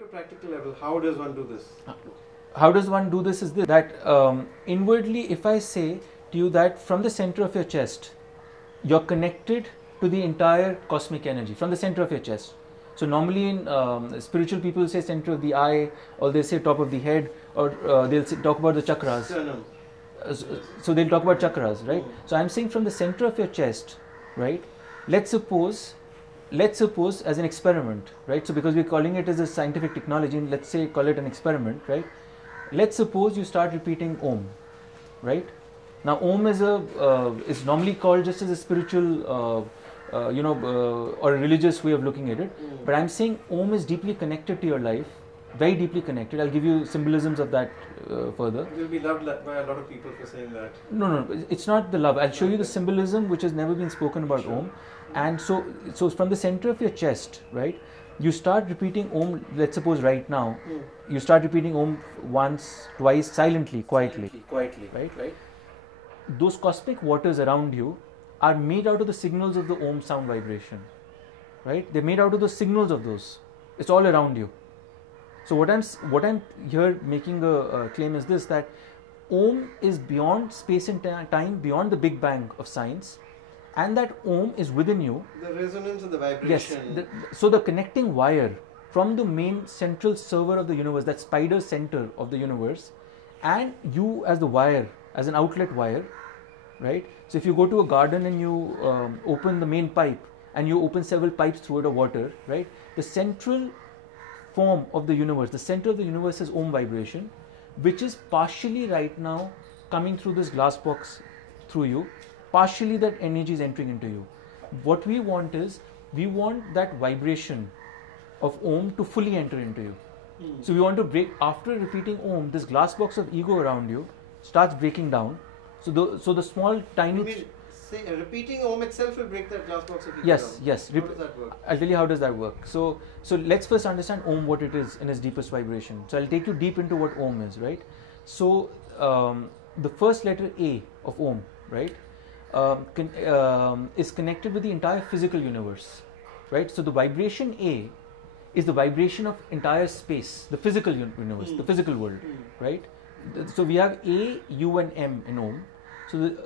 to practical level, how does one do this? How does one do this is this, that inwardly, if I say to you that from the center of your chest, you're connected to the entire cosmic energy, from the center of your chest. So normally in spiritual people say center of the eye, or they say top of the head, or they'll talk about the chakras. Sternum. So they'll talk about chakras, right? So I'm saying from the center of your chest, right? Let's suppose as an experiment, right? So because we're calling it as a scientific technology, and let's say call it an experiment, right? Let's suppose you start repeating Om, right? Now Om is is normally called just as a spiritual, or a religious way of looking at it. But I'm saying Om is deeply connected to your life, very deeply connected. I'll give you symbolisms of that further. You'll be loved by a lot of people for saying that. No, it's not the love. I'll show you the symbolism which has never been spoken about Om. And so from the center of your chest, right, you start repeating Om. Let's suppose right now, you start repeating Om once, twice, silently, quietly, right? Those cosmic waters around you are made out of the signals of the Om sound vibration, right? They're made out of the signals of those. It's all around you. So what I'm here making a claim is this, that Om is beyond space and time, beyond the Big Bang of science, and that Om is within you. The resonance and the vibration. Yes. So the connecting wire from the main central server of the universe, that spider center of the universe, and you as the wire, as an outlet wire, right? So if you go to a garden and you open the main pipe and you open several pipes through it of water, right? The central form of the universe, the center of the universe is Om vibration, which is partially right now coming through this glass box through you, partially that energy is entering into you. What we want is, we want that vibration of Om to fully enter into you. So we want to break, after repeating Om, this glass box of ego around you starts breaking down. So the small tiny... You mean, repeating Om itself will break that glass box of ego Yes. down? How does that work? I'll tell you how does that work. So let's first understand Om, what it is in its deepest vibration. So I'll take you deep into what Om is, right? So the first letter A of Om, right, is connected with the entire physical universe, right? So the vibration A is the vibration of entire space, the physical universe, the physical world, right? So we have A, U and M in Om.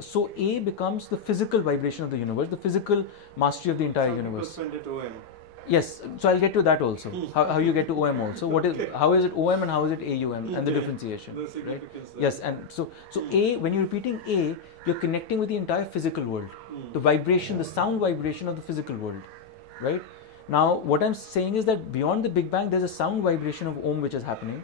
So A becomes the physical vibration of the universe, the physical mastery of the entire universe. Some people spend it OM. Yes, so I'll get to that also. How you get to OM also? How is it OM and how is it AUM and the differentiation? The significance. Right? Yes, and so A, when you're repeating A, you're connecting with the entire physical world, the vibration, the sound vibration of the physical world, right? Now, what I'm saying is that beyond the Big Bang, there's a sound vibration of Om which is happening,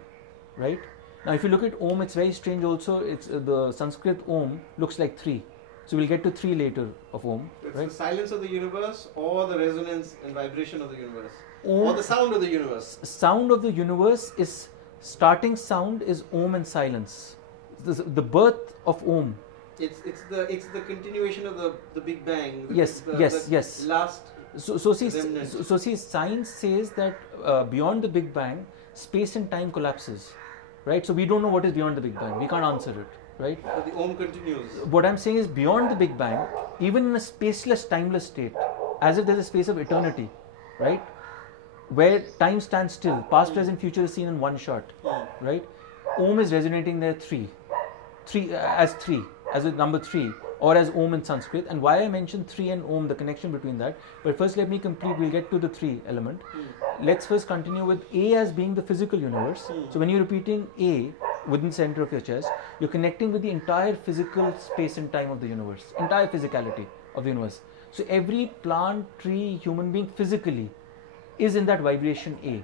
right? Now, if you look at Om, it's very strange also. It's the Sanskrit Om looks like 3. So we'll get to 3 later of Om. It's right? the silence of the universe, or the resonance and vibration of the universe, Om, or the sound of the universe. Sound of the universe is, starting sound is Om and silence. The birth of Om. It's the continuation of the Big Bang. Yes. Last. So see, science says that beyond the Big Bang, space and time collapses, right? So we don't know what is beyond the Big Bang. We can't answer it, right? But the Om continues. What I'm saying is, beyond the Big Bang, even in a spaceless, timeless state, as if there's a space of eternity, right? Where time stands still, past, present, future is seen in one shot, right? Om is resonating there 3 as a number 3, or as Om in Sanskrit. And why I mentioned 3 and Om, the connection between that. But first let me complete, we'll get to the 3 element. Let's first continue with A as being the physical universe. So when you're repeating A within the center of your chest, you're connecting with the entire physical space and time of the universe, entire physicality of the universe. So every plant, tree, human being physically is in that vibration A.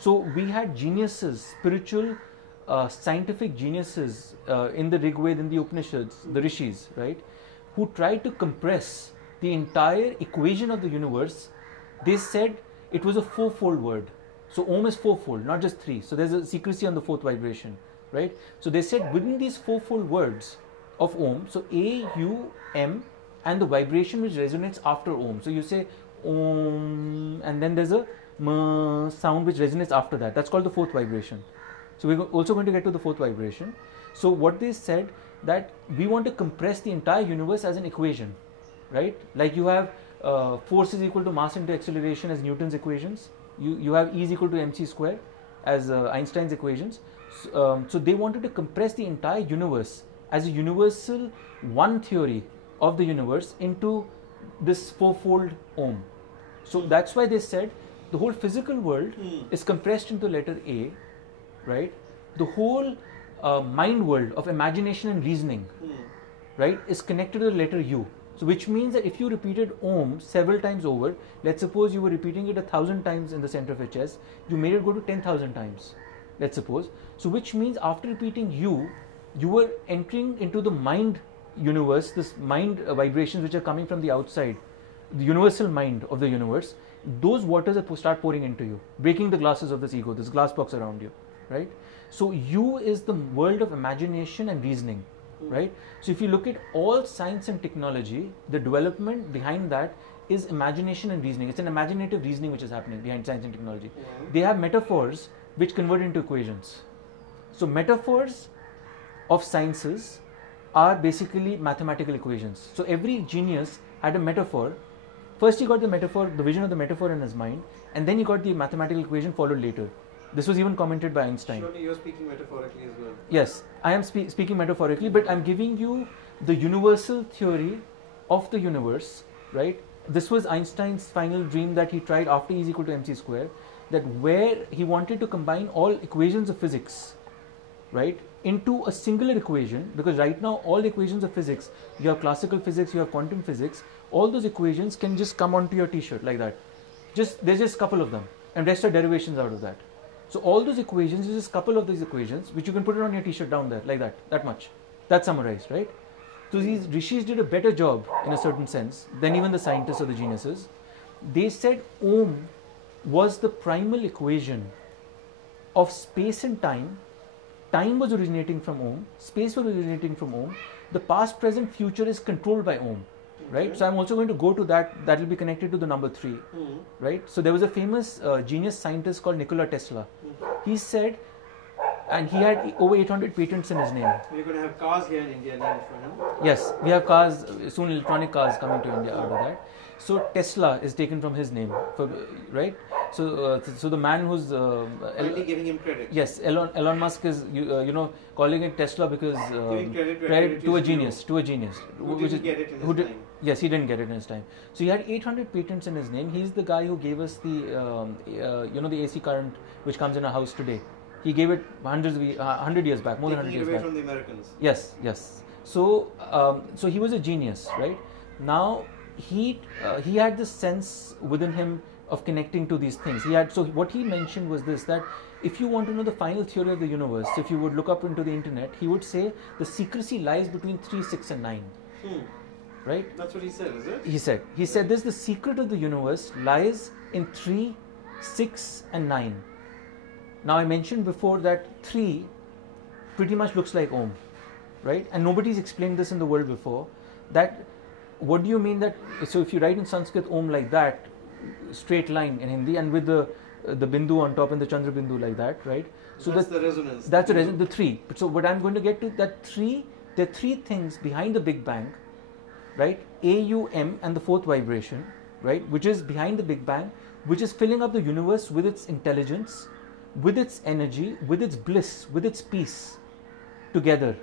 So we had geniuses, spiritual, scientific geniuses in the Rigveda, in the Upanishads, the Rishis, right, who tried to compress the entire equation of the universe. They said it was a 4-fold word. So Om is 4-fold, not just 3. So there's a secrecy on the 4th vibration, right? So they said within these 4-fold words of Om, so A, U, M, and the vibration which resonates after Om. So you say Om, and then there's a M sound which resonates after that. That's called the 4th vibration. So we're also going to get to the 4th vibration. So what they said, that we want to compress the entire universe as an equation, right? Like you have force is equal to mass into acceleration as Newton's equations. You have E is equal to mc square as Einstein's equations. So they wanted to compress the entire universe as a universal one theory of the universe into this fourfold Om. So that's why they said the whole physical world is compressed into letter A, right? The whole mind world of imagination and reasoning, right, is connected to the letter U. So which means that if you repeated Om several times over, let's suppose you were repeating it 1,000 times in the center of your chest, you made it go to 10,000 times, let's suppose. So which means after repeating U, you were entering into the mind universe, this mind vibrations which are coming from the outside, the universal mind of the universe. Those waters start pouring into you, breaking the glasses of this ego, this glass box around you, right? So U is the world of imagination and reasoning, right? So if you look at all science and technology, the development behind that is imagination and reasoning. It's an imaginative reasoning which is happening behind science and technology. They have metaphors which convert into equations. So metaphors of sciences are basically mathematical equations. So every genius had a metaphor. First he got the metaphor, the vision of the metaphor in his mind, and then he got the mathematical equation followed later. This was even commented by Einstein. Surely you're speaking metaphorically as well. Yes, I am speaking metaphorically, but I'm giving you the universal theory of the universe, right? This was Einstein's final dream that he tried after E is equal to mc square, that where he wanted to combine all equations of physics, right, into a singular equation, because right now all the equations of physics, you have classical physics, you have quantum physics, all those equations can just come onto your t-shirt like that. There's just a couple of them, and rest are derivations out of that. So all those equations, is just a couple of these equations which you can put it on your t-shirt down there like that much. That's summarized, right? So these rishis did a better job in a certain sense than even the scientists or the geniuses. They said Om was the primal equation of space and time. Time was originating from Om, space was originating from Om. The past, present, future is controlled by Om, right? Okay. So I'm also going to go to that. That will be connected to the number 3, right? So there was a famous genius scientist called Nikola Tesla. He said, and he had over 800 patents in his name. We're going to have cars here in India named for him. Yes, we have cars, soon electronic cars coming to India out of that. So Tesla is taken from his name, right? So the man who's Only giving him credit. yes, Elon Musk is calling it Tesla because Giving credit to a genius, Who didn't get it in his time. Yes, he didn't get it in his time. So he had 800 patents in his name. He's the guy who gave us the the AC current which comes in a house today. He gave it 100 years back, more than 100 years back. Taking it away from the Americans. Yes. So he was a genius, right? Now he had this sense within him of connecting to these things. So what he mentioned was this, that if you want to know the final theory of the universe, if you would look up into the internet, he would say the secrecy lies between 3, 6 and 9. Right? That's what he said, is it? He said this, the secret of the universe lies in 3, 6 and 9. Now I mentioned before that 3 pretty much looks like Om, right? And nobody's explained this in the world before. That, what do you mean that, so if you write in Sanskrit Om like that, straight line in Hindi, and with the bindu on top and the Chandra bindu like that, right? So that's the resonance. That's the resonance, the 3. So what I'm going to get to, that 3, there are 3 things behind the Big Bang, right? AUM and the 4th vibration, right? Which is behind the Big Bang, which is filling up the universe with its intelligence, with its energy, with its bliss, with its peace together.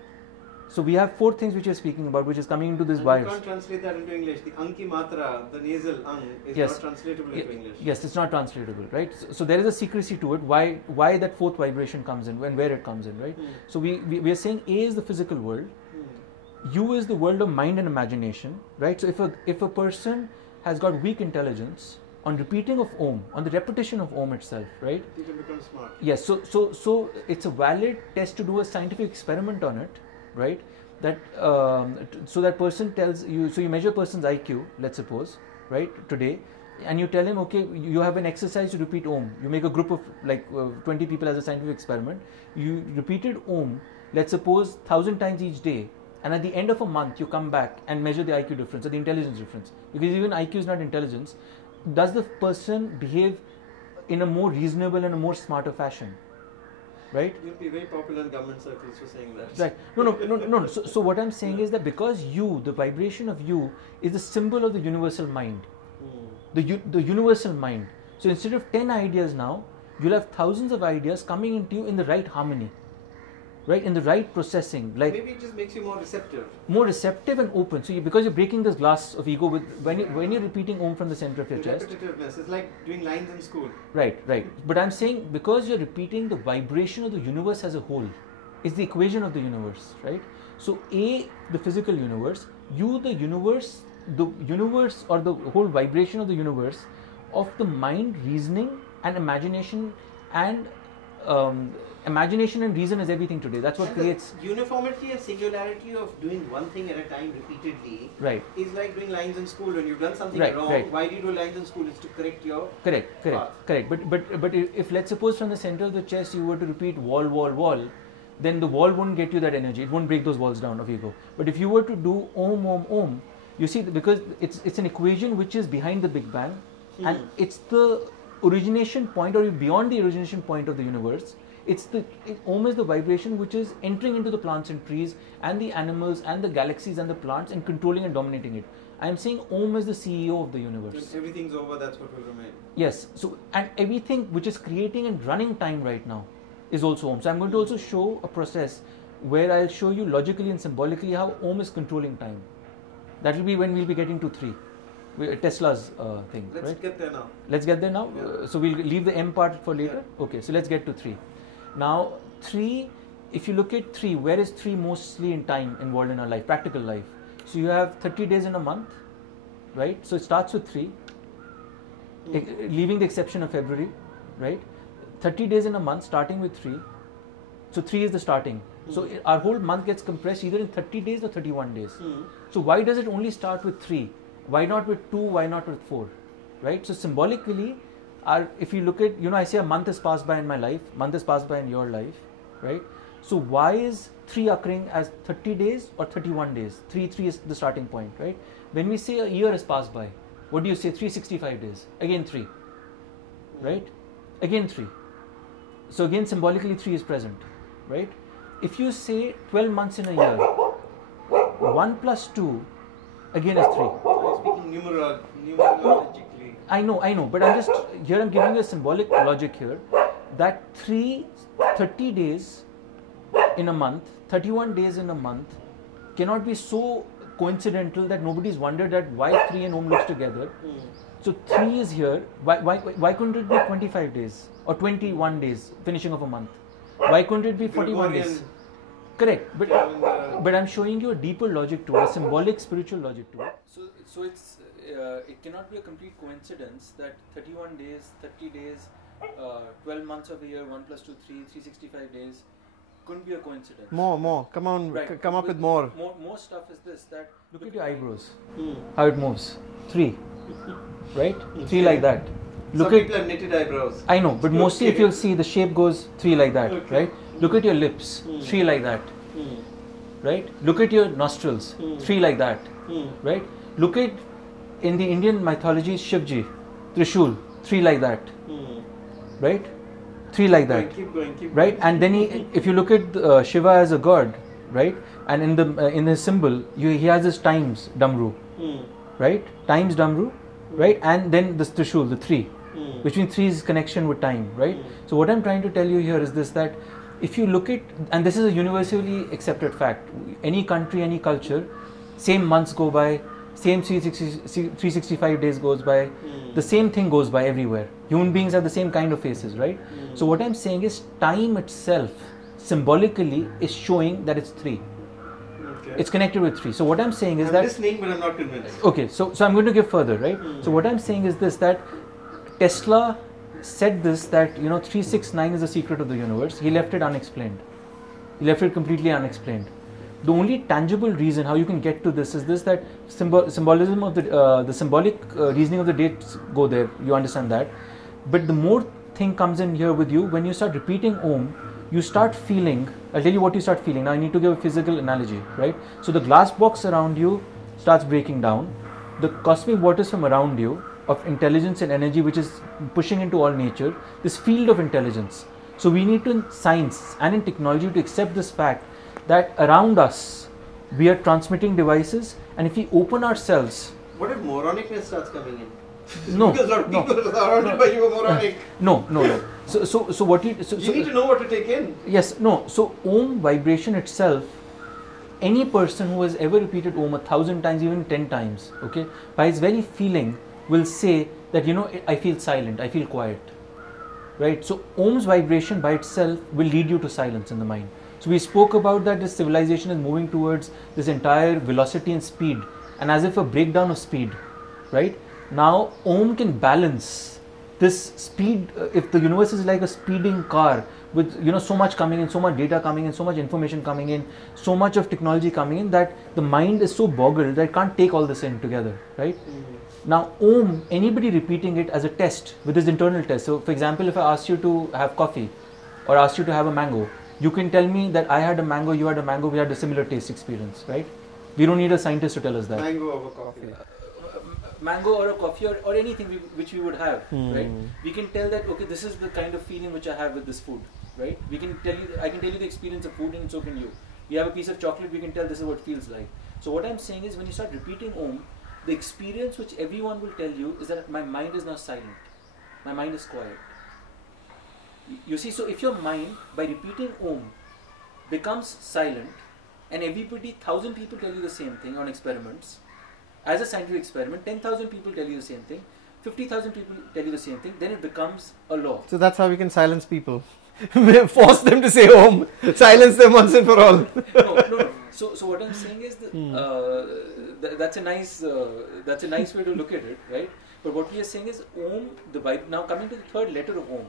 So we have 4 things which you're speaking about, which is coming into these wires. You can't translate that into English. The Anki Matra, the nasal ang, is not translatable into English. Yes, it's not translatable, right? So there is a secrecy to it. Why that 4th vibration comes in, and where it comes in, right? So we are saying A is the physical world, U is the world of mind and imagination, right? So if a person has got weak intelligence, on repeating of Om, on the repetition of Om itself, right? You can become smart. Yes, so it's a valid test to do a scientific experiment on it, right? That so that person tells you, so you measure a person's IQ, let's suppose, right, today, and you tell him, okay, you have an exercise to repeat Om. You make a group of 20 people as a scientific experiment. You repeated Om, let's suppose 1,000 times each day, and at the end of a month you come back and measure the IQ difference or the intelligence difference, because even IQ is not intelligence. Does the person behave in a more reasonable and a more smarter fashion, right? You'll be very popular in government circles for saying that. Right. No. So what I'm saying is that because you, the vibration of you, is the symbol of the universal mind, the universal mind. So instead of 10 ideas now, you'll have thousands of ideas coming into you in the right harmony, right, in the right processing. Like maybe it just makes you more receptive. More receptive and open. So because you're breaking this glass of ego with when you're repeating Om from the center of your chest. Repetitiveness. It's like doing lines in school. Right. But I'm saying because you're repeating the vibration of the universe as a whole, is the equation of the universe, right? So A, the physical universe, U, the universe or the whole vibration of the universe, of the mind, reasoning and imagination, and imagination and reason is everything today. That's what creates uniformity and singularity of doing one thing at a time repeatedly. Right. Is like doing lines in school. When you've done something wrong, why do you do lines in school? Is to correct your correct. But if let's suppose from the center of the chest you were to repeat wall, then the wall won't get you that energy. It won't break those walls down of ego. But if you were to do Om, you see, because it's an equation which is behind the Big Bang, and it's the origination point, or beyond the origination point of the universe. Om is the vibration which is entering into the plants and trees and the animals and the galaxies and the plants and controlling and dominating it. I am saying Om is the CEO of the universe. When everything's over, that's what will remain. Yes. So, and everything which is creating and running time right now is also Om. So I'm going to also show a process where I'll show you logically and symbolically how Om is controlling time. That will be when we'll be getting to 3. Tesla's thing. Let's get there now. Let's get there now. Yeah. So we'll leave the M part for later. Yeah. Okay, so let's get to 3. Now 3, if you look at 3, where is 3 mostly in time involved in our life, practical life? So you have 30 days in a month, right? So it starts with 3, leaving the exception of February, right? 30 days in a month starting with 3. So 3 is the starting. So our whole month gets compressed either in 30 days or 31 days. So why does it only start with 3? Why not with 2? Why not with 4? Right? So symbolically, if you look at, I say a month has passed by in my life, month has passed by in your life, right? So why is 3 occurring as 30 days or 31 days? 3 is the starting point, right? When we say a year has passed by, what do you say? 365 days. Again 3, right? Again 3. So again symbolically 3 is present, right? If you say 12 months in a year, 1 plus 2 again is 3. I'm speaking numerologically. I know, but I'm giving you a symbolic logic here that 30 days in a month, 31 days in a month cannot be so coincidental that nobody's wondered that why 3 and Om looks together. So 3 is here. Why couldn't it be 25 days or 21 days finishing of a month? Why couldn't it be 41 days? Correct, but I'm showing you a deeper logic to it, a symbolic spiritual logic to it. So it's it cannot be a complete coincidence that 31 days, 30 days, 12 months of the year, 1 plus 2, 3, 365 days couldn't be a coincidence. More. Come on, right. Come up with more. More stuff is this, that look at your eyebrows, how it moves. 3, right? 3 like that. Some people have knitted eyebrows. I know, but mostly if you'll see the shape goes 3 like that, right? Look at your lips, 3 like that, right? Look at your nostrils, 3 like that, right? Look at, in the Indian mythology, Shivji, Trishul, 3 like that, right? 3 like that, keep going, right? And then if you look at Shiva as a god, right? And in his symbol, he has this times Damru, right? Times Damru, right? And then this Trishul, the 3, which means 3 is connection with time, right? So what I'm trying to tell you here is this, that if you look at, and this is a universally accepted fact, any country, any culture, same months go by, same 365 days goes by, the same thing goes by everywhere. Human beings have the same kind of faces, right? So what I'm saying is time itself symbolically is showing that it's 3. Okay. It's connected with 3. So what I'm saying is I'm listening, but I'm not convinced. Okay, so I'm going to give further, right? So what I'm saying is this, that Tesla said this, that 369 is the secret of the universe. He left it unexplained. He left it completely unexplained. The only tangible reason how you can get to this is this, that symbolism of the symbolic reasoning of the dates go there. You understand that, but the more thing comes in here with you when you start repeating Om. You start feeling. I'll tell you what you start feeling. Now I need to give a physical analogy, right? So the glass box around you starts breaking down. The cosmic waters from around you of intelligence and energy, which is pushing into all nature, this field of intelligence. So we need to, in science and in technology, to accept this fact that around us we are transmitting devices, and if we open ourselves. What if moronicness starts coming in? No, because a lot of people are surrounded by you are moronic. No. So what you need to know what to take in. Yes, no. So Om vibration itself, any person who has ever repeated Om 1,000 times, even 10 times, okay, by his very feeling will say that, you know, I feel silent, I feel quiet, right? So Om's vibration by itself will lead you to silence in the mind. So we spoke about that this civilization is moving towards this entire velocity and speed, and as if a breakdown of speed, right? Now Om can balance this speed. If the universe is like a speeding car with, you know, so much coming in, so much data coming in, so much information coming in, so much of technology coming in, that the mind is so boggled that it can't take all this in together, right? Now Om, anybody repeating it as a test with his internal test. So for example, if I asked you to have coffee or asked you to have a mango, you can tell me that I had a mango, you had a mango, we had a similar taste experience, right? We don't need a scientist to tell us that. Mango over coffee. Mango or a coffee or anything which we would have, right? We can tell that, okay, this is the kind of feeling which I have with this food, right? We can tell you, I can tell you the experience of food, and so can you. We have a piece of chocolate, we can tell this is what it feels like. So what I'm saying is, when you start repeating Om, the experience which everyone will tell you is that my mind is now silent. My mind is quiet. You see, so if your mind, by repeating Om, becomes silent, and everybody, 1,000 people tell you the same thing on experiments, as a scientific experiment, 10,000 people tell you the same thing, 50,000 people tell you the same thing, then it becomes a law. So that's how we can silence people. Force them to say Om, silence them once and for all. No. So what I'm saying is that that's a nice way to look at it, right? But what we are saying is Om, the vibe. Now coming to the third letter of Om.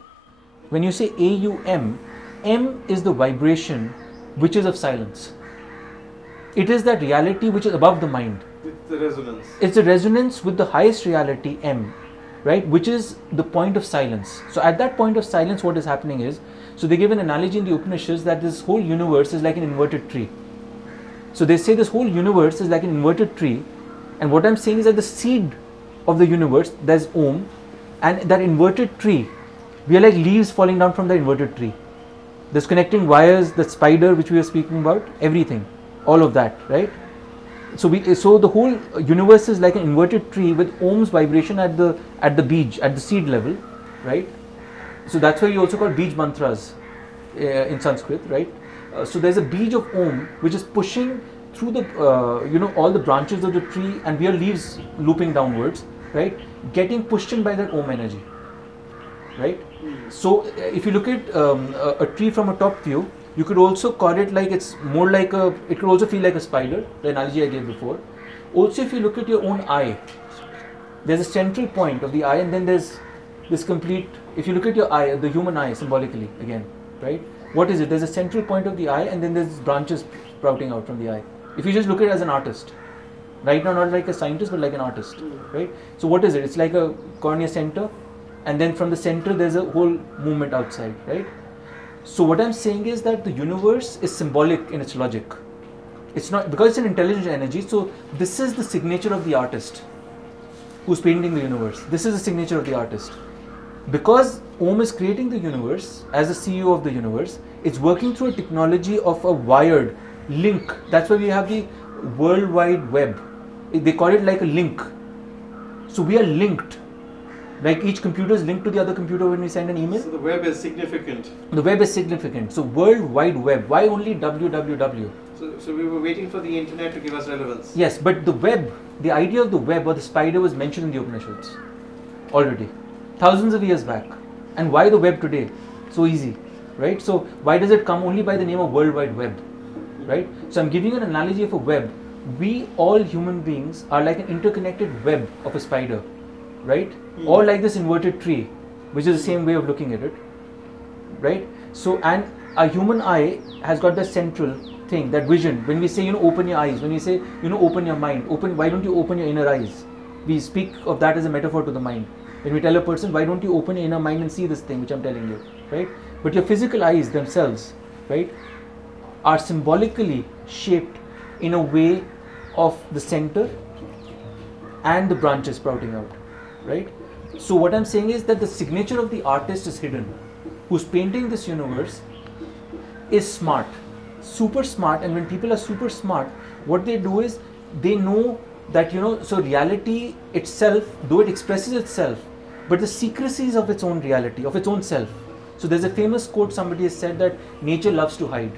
When you say AUM, M is the vibration which is of silence. It is that reality which is above the mind. It's the resonance. It's a resonance with the highest reality, M, right? Which is the point of silence. So at that point of silence, what is happening is, so they give an analogy in the Upanishads that this whole universe is like an inverted tree. So they say this whole universe is like an inverted tree, and what I'm saying is that the seed of the universe, there's Om, and that inverted tree, we are like leaves falling down from the inverted tree. There's connecting wires, the spider which we were speaking about, everything, all of that, right? So the whole universe is like an inverted tree with Om's vibration at the beej, at the seed level, right? So that's why you also call beej mantras in Sanskrit, right? So there's a beej of Om which is pushing through the all the branches of the tree, and we are leaves looping downwards, right? Getting pushed in by that Om energy, right? So if you look at a tree from a top view, you could also call it like it's more like it could also feel like a spider, the analogy I gave before. Also, if you look at your own eye, there's a central point of the eye, and then there's this complete, if you look at your eye, the human eye symbolically again, right? What is it? There's a central point of the eye, and then there's branches sprouting out from the eye. If you just look at it as an artist, right now, not like a scientist, but like an artist, right? So what is it? It's like a cornea center, and then from the center, there's a whole movement outside, right? So what I'm saying is that the universe is symbolic in its logic. It's not, because it's an intelligent energy, so this is the signature of the artist who's painting the universe. This is the signature of the artist. Because Om is creating the universe as the CEO of the universe, it's working through a technology of a wired link. That's why we have the World Wide Web. They call it like a link. So we are linked. Like each computer is linked to the other computer when we send an email. So the web is significant. The web is significant. So World Wide Web. Why only www? So we were waiting for the internet to give us relevance. Yes, but the web, the idea of the web or the spider was mentioned in the Upanishads already, thousands of years back. And why the web today? So easy, right? So why does it come only by the name of World Wide Web, right? So I'm giving you an analogy of a web. We all human beings are like an interconnected web of a spider, right? Or like this inverted tree, which is the same way of looking at it, right? So, and a human eye has got the central thing, that vision. When we say, open your eyes, when we say, open your mind, why don't you open your inner eyes? We speak of that as a metaphor to the mind. When we tell a person, why don't you open your inner mind and see this thing which I'm telling you, right? But your physical eyes themselves, right, are symbolically shaped in a way of the center and the branches sprouting out, right? So what I'm saying is that the signature of the artist is hidden. Who's painting this universe is smart, super smart, and when people are super smart, what they do is they know that, so reality itself, though it expresses itself, but the secrecies of its own reality, of its own self, So there's a famous quote, somebody has said that nature loves to hide.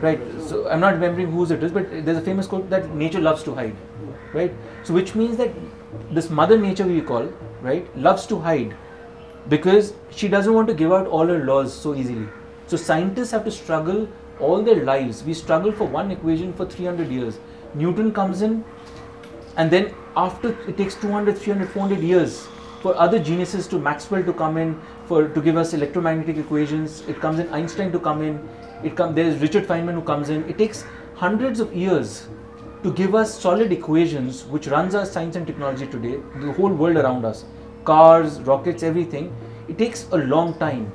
Right, so I'm not remembering whose it is, but there's a famous quote that nature loves to hide, right? So which means that this mother nature we call, right, loves to hide because she doesn't want to give out all her laws so easily. So scientists have to struggle all their lives. We struggle for one equation for 300 years. Newton comes in, and then after it takes 200, 300, 400 years for other geniuses to Maxwell to come in to give us electromagnetic equations. It comes in Einstein to come in. There's Richard Feynman who comes in. It takes hundreds of years to give us solid equations which runs our science and technology today, the whole world around us, cars, rockets, everything. It takes a long time,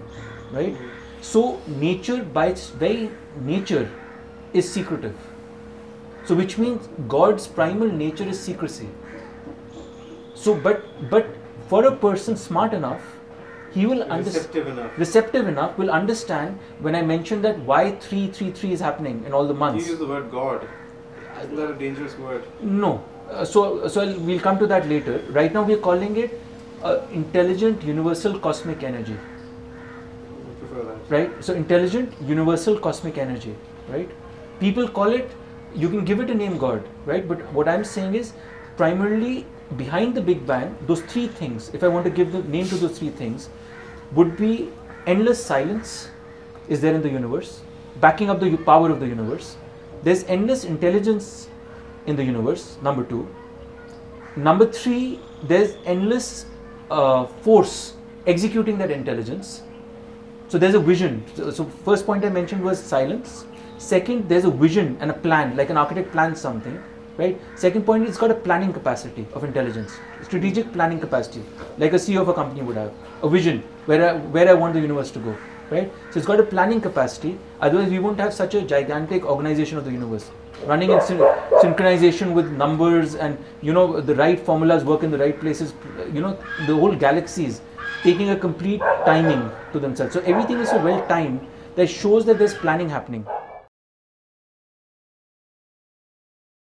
right? So nature by its very nature is secretive. So which means God's primal nature is secrecy. So but for a person smart enough, he will receptive enough will understand when I mentioned that why 333 is happening in all the months. You use the word God. Isn't that a dangerous word? No. We'll come to that later. Right now we are calling it intelligent universal cosmic energy. I prefer that. Right? So intelligent universal cosmic energy. Right? People call it, you can give it a name God. Right? But what I'm saying is primarily behind the Big Bang, those three things, if I want to give the name to those three things, would be endless silence is there in the universe, backing up the power of the universe. There's endless intelligence in the universe, number 2. Number 3, there's endless force executing that intelligence. So there's a vision. So first point I mentioned was silence. Second, there's a vision and a plan, like an architect plans something. Right. Second point, it's got a planning capacity of intelligence, strategic planning capacity, like a CEO of a company would have, a vision where I want the universe to go. Right. So it's got a planning capacity. Otherwise, we won't have such a gigantic organization of the universe running in synchronization with numbers and the right formulas work in the right places. The whole galaxies taking a complete timing to themselves. So everything is so well timed that shows that there's planning happening.